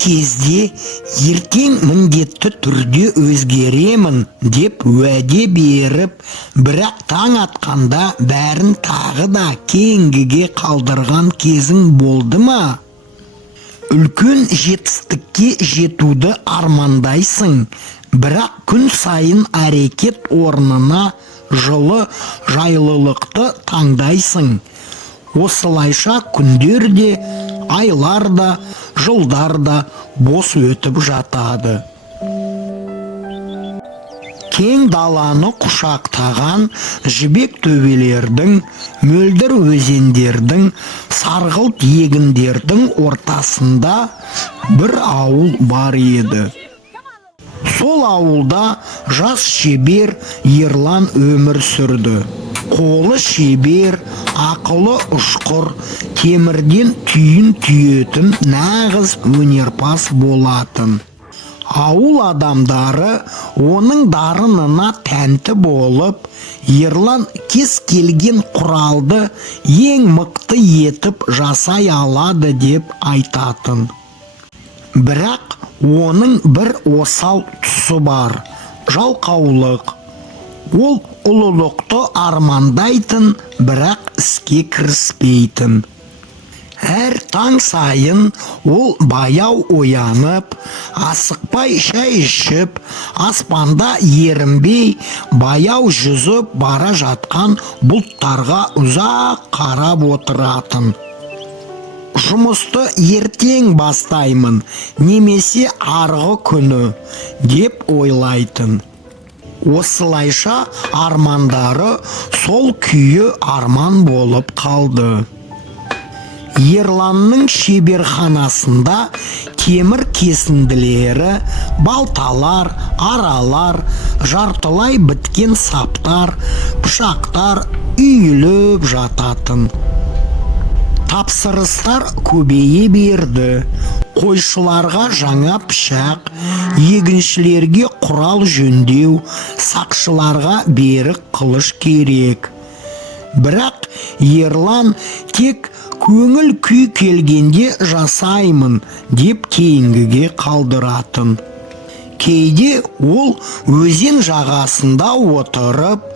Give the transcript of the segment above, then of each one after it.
кезде ертең міндетті түрде өзгеремін деп уәде беріп, бірақ таң атқанда бәрін тағы да кейінгіге қалдырған кезің болды ма? Үлкен жетістікке жетуді армандайсың, бірақ күн сайын әрекет орнына жылы жайлылықты таңдайсың. Осылайша күндер де, айлар да, жылдар да бос өтіп жатады. Кең даланы құшақтаған жібек төбелердің, мөлдір өзендердің, сарғылт егіндердің ортасында бір ауыл бар еді. Сол ауылда жас шебер Ерлан өмір сүрді. Қолы шебер, ақылы ұшқыр, темірден түйін түйетін нағыз өнерпаз болатын. Ауыл адамдары оның дарынына тәнті болып, Ерлан кез келген құралды ең мықты етіп жасай алады деп айтатын. Бірақ оның бір осал тұсы бар, жалқаулық. Ол ұлылықты армандайтын, бірақ іске кіріспейтін. Әр таң сайын ол баяу оянып, асықпай шай ішіп, аспанда ерінбей, баяу жүзіп бара жатқан бұлттарға ұзақ қарап отыратын. Жұмысты ертең бастаймын, немесе арғы күні деп ойлайтын. Осылайша армандары сол күйі арман болып қалды. Ерланның шеберханасында темір кесінділері, балталар, аралар, жартылай біткен саптар, пышақтар үйіліп жататын. Тапсырыстар көбейе берді. Қойшыларға жаңа пышақ, егіншілерге құрал жөндеу, сақшыларға берік қылыш керек. Бірақ Ерлан тек көңіл күй келгенде жасаймын деп кейінгіге қалдыратын. Кейде ол өзен жағасында отырып,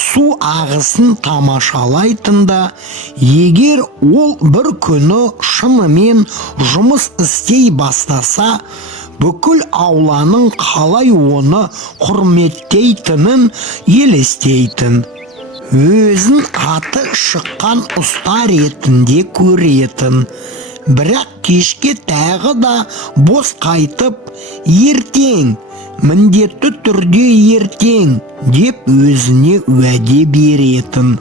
су ағысын тамашалайтында, егер ол бір күні шынымен жұмыс істей бастаса, бүкіл ауланың қалай оны құрметтейтінін елестейтін. Өзін аты шыққан ұста ретінде көретін. Бірақ кешке тағы да бос қайтып, ертең, міндетті түрде ертең деп өзіне уәде беретін.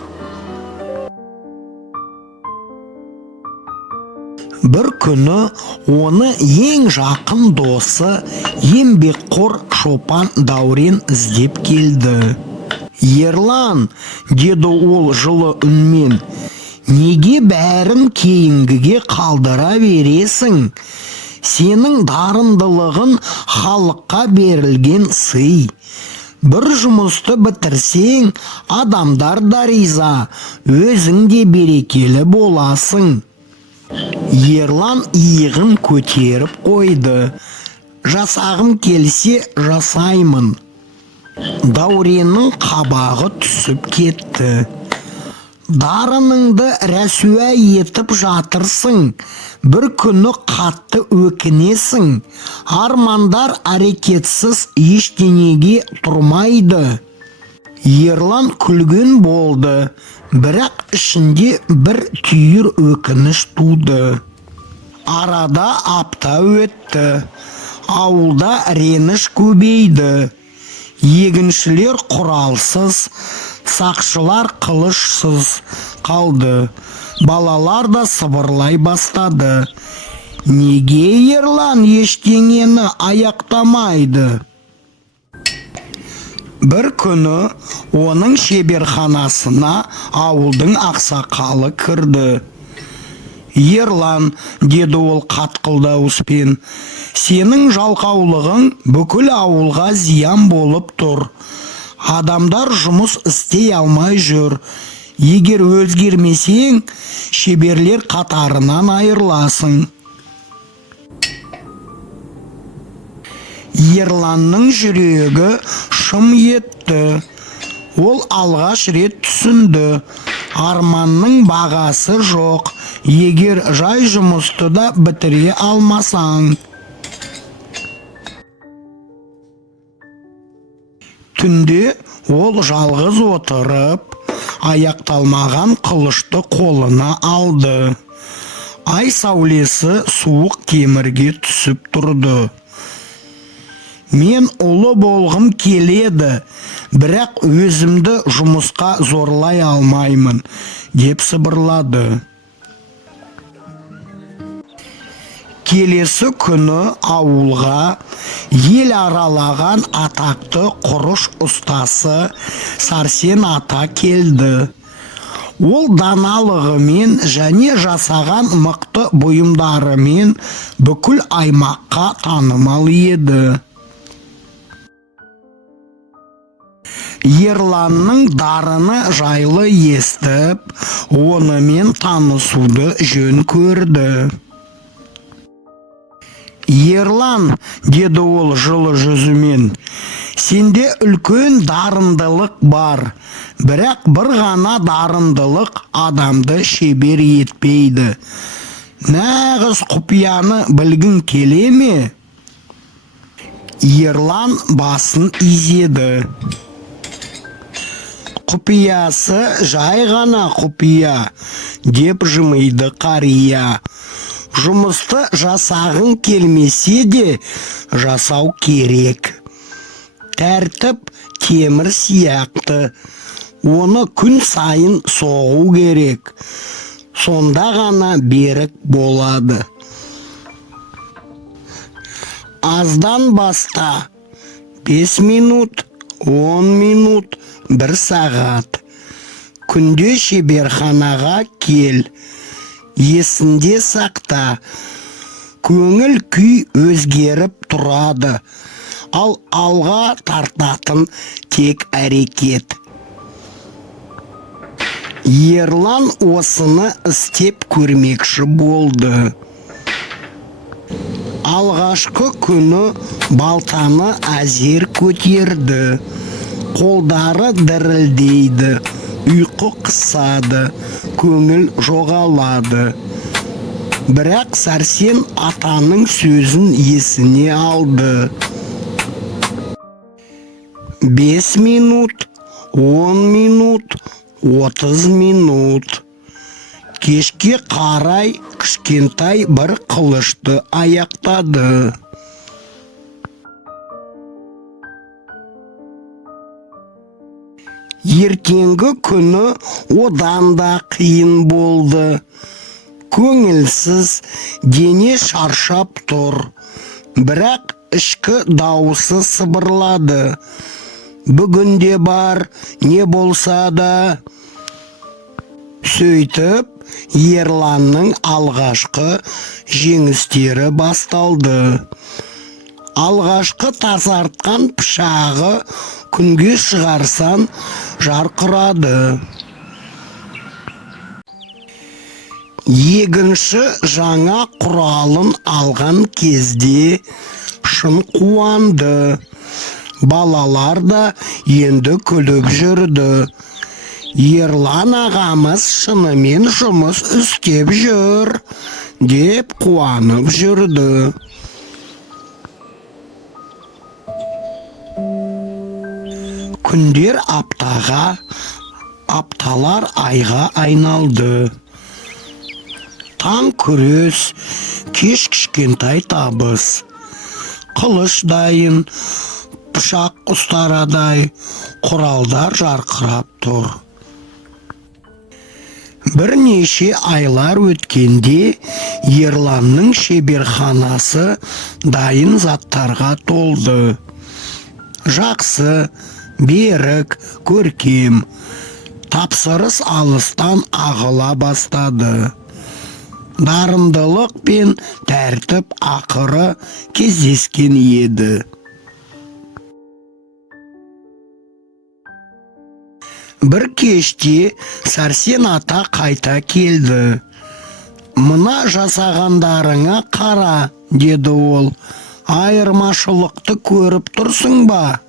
Бір күні оны ең жақын досы, еңбекқор шопан Даурен іздеп келді. Ерлан, деді ол жылы үнмен, неге бәрін кейінгіге қалдыра бересің? Сенің дарындылығын халыққа берілген сый. Бір жұмысты бітірсең, адамдар да риза, өзің де берекелі боласың. Ерлан иығын көтеріп қойды. Жасағым келсе жасаймын. Дауреннің қабағы түсіп кетті. Дарыныңды рәсуа етіп жатырсың, бір күні қатты өкінесің. Армандар әрекетсіз ештеңеге тұрмайды. Ерлан күлген болды, бірақ ішінде бір түйір өкініш туды. Арада апта өтті. Ауылда реніш көбейді. Егіншілер құралсыз, сақшылар қылышсыз қалды. Балалар да сыбырлай бастады. Неге Ерлан ештеңені аяқтамайды? Бір күні оның шеберханасына ауылдың ақсақалы кірді. Ерлан, деді ол қатқыл дауыспен, сенің жалқаулығың бүкіл ауылға зиян болып тұр. Адамдар жұмыс істей алмай жүр. Егер өзгермесең, шеберлер қатарынан айырыласың. Ерланның жүрегі шым етті. Ол алғаш рет түсінді. Арманның бағасы жоқ, егер жай жұмысты да бітіре алмасаң. Түнде ол жалғыз отырып, аяқталмаған қылышты қолына алды. Ай сәулесі суық темірге түсіп тұрды. Мен ұлы болғым келеді, бірақ өзімді жұмысқа зорлай алмаймын, деп сыбырлады. Келесі күні ауылға ел аралаған атақты құрыш ұстасы Сәрсен ата келді. Ол даналығымен және жасаған мықты бұйымдарымен бүкіл аймаққа танымал еді. Ерланның дарыны жайлы естіп, онымен танысуды жөн көрді. Ерлан, деді ол жылы жүзімен, сенде үлкен дарындылық бар, бірақ бір ғана дарындылық адамды шебер етпейді. Нағыз құпияны білгің келе ме? Ерлан басын изеді. Құпиясы жай ғана құпия, деп жымиды қария. Жұмысты жасағың келмесе де жасау керек. Тәртіп темір сияқты, оны күн сайын соғу керек. Сонда ғана берік болады. Аздан баста 5 минут, 10 минут, 1 сағат. Күнде шеберханаға кел. Есінде сақта. Көңіл күй өзгеріп тұрады. Ал алға тартатын тек әрекет. Ерлан осыны істеп көрмекші болды. Алғашқы күні балтаны әзер көтерді. Қолдары дірілдейді, ұйқы қысады, көңіл жоғалады. Бірақ Сәрсен атаның сөзін есіне алды. 5 минут, 10 минут, 30 минут. Кешке қарай кішкентай бір қылышты аяқтады. Ертеңгі күні одан да қиын болды. Көңілсіз, дене шаршап тұр. Бірақ ішкі дауысы сыбырлады. Бүгінде бар, не болса да. Сөйтіп, Ерланның алғашқы жеңістері басталды. Алғашқы тазартқан пышағы күнге шығарсан жарқырады. Егінші жаңа құралын алған кезде шын қуанды. Балалар да енді күліп жүрді. Ерлан ағамыз шынымен жұмыс істеп жүр, деп қуанып жүрді. Күндер аптаға, апталар айға айналды. Таң күрес, кеш кішкентай табыс. Қылыш дайын, пышақ ұстарадай, құралдар жарқырап тұр. Бірнеше айлар өткенде Ерланның шеберханасы дайын заттарға толды. Жақсы, берік, көркем, тапсырыс алыстан ағыла бастады. Дарындылық пен тәртіп ақыры кездескен еді. Бір кеште Сәрсен ата қайта келді. Мына жасағандарыңа қара, деді ол. айырмашылықты көріп тұрсың ба?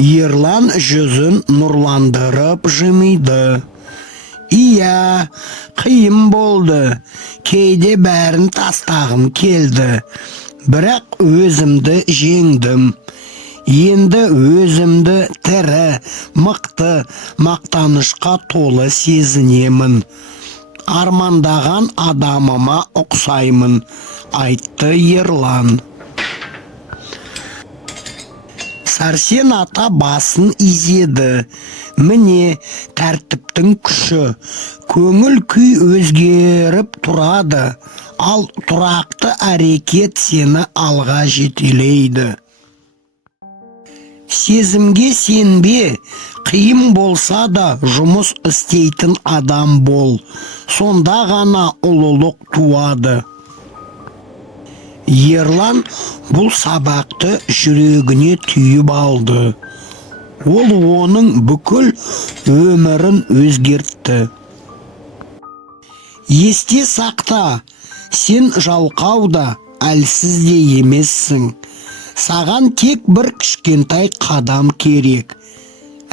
Ерлан жүзін нұрландырып жымиды. Иә, қиын болды. Кейде бәрін тастағым келді. Бірақ өзімді жеңдім. Енді өзімді тірі, мықты, мақтанышқа толы сезінемін. Армандаған адамыма ұқсаймын, айтты Ерлан. Сәрсен ата басын изеді. Міне тәртіптің күші. Көңіл күй өзгеріп тұрады, ал тұрақты әрекет сені алға жетелейді. Сезімге сенбе, қиын болса да жұмыс істейтін адам бол. Сонда ғана ұлылық туады. Ерлан бұл сабақты жүрегіне түйіп алды. Ол оның бүкіл өмірін өзгертті. Есте сақта, сен жалқау да, әлсіз де емессің. Саған тек бір кішкентай қадам керек.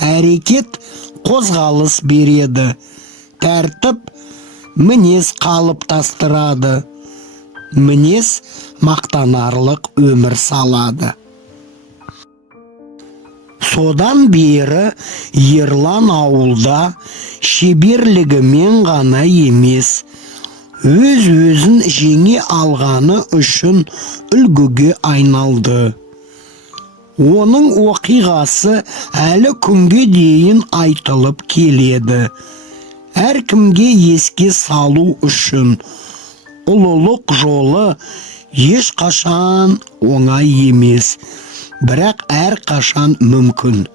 Әрекет қозғалыс береді. Тәртіп мінез қалыптастырады. Мінез мақтанарлық өмір салады. Содан бері Ерлан ауылда шеберлігімен ғана емес, өз-өзін жеңе алғаны үшін үлгіге айналды. Оның оқиғасы әлі күнге дейін айтылып келеді. Әркімге еске салу үшін. Ұлылық жолы ешқашан оңай емес, бірақ әрқашан мүмкін.